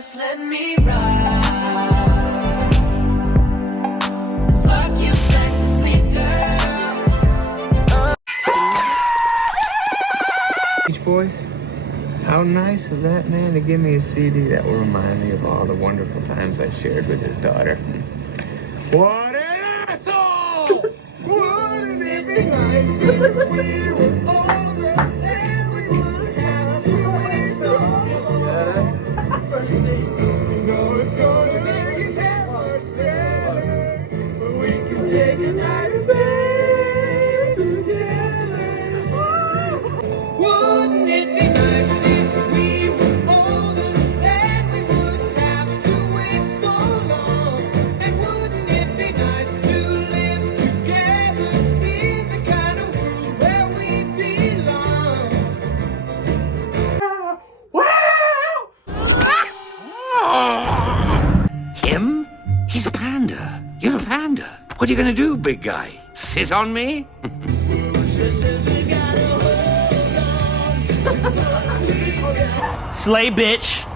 just let me ride. Fuck you back to sleep, girl. Beach Boys, how nice of that man to give me a CD that will remind me of all the wonderful times I shared with his daughter. What an asshole! Wouldn't it be nice if we were older and we would have to wait so long? You know it's gonna make it that much better, but we can say goodnight and stay together. Wouldn't it be nice if we were older and we wouldn't have to wait so long? And wouldn't it be nice to live together in the kind of world where we belong? Him? He's a panda. You're a panda. What are you gonna do, big guy? Sit on me? Slay, bitch.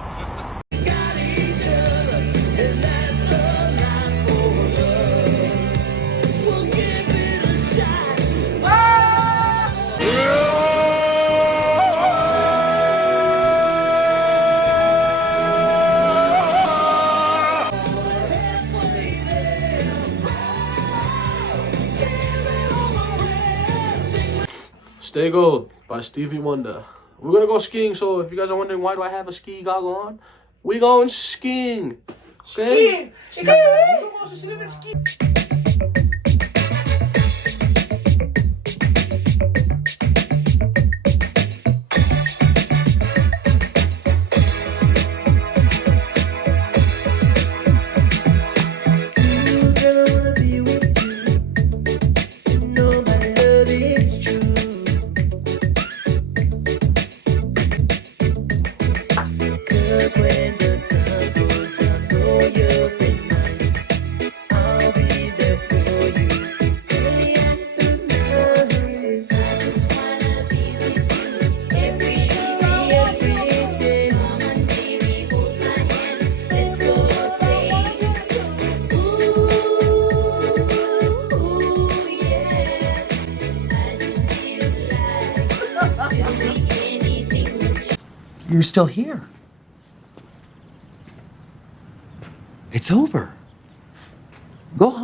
Stay Gold by Stevie Wonder. We're gonna go skiing, so if you guys are wondering why do I have a ski goggle on, we going skiing. Okay? You're still here. It's over. Go home.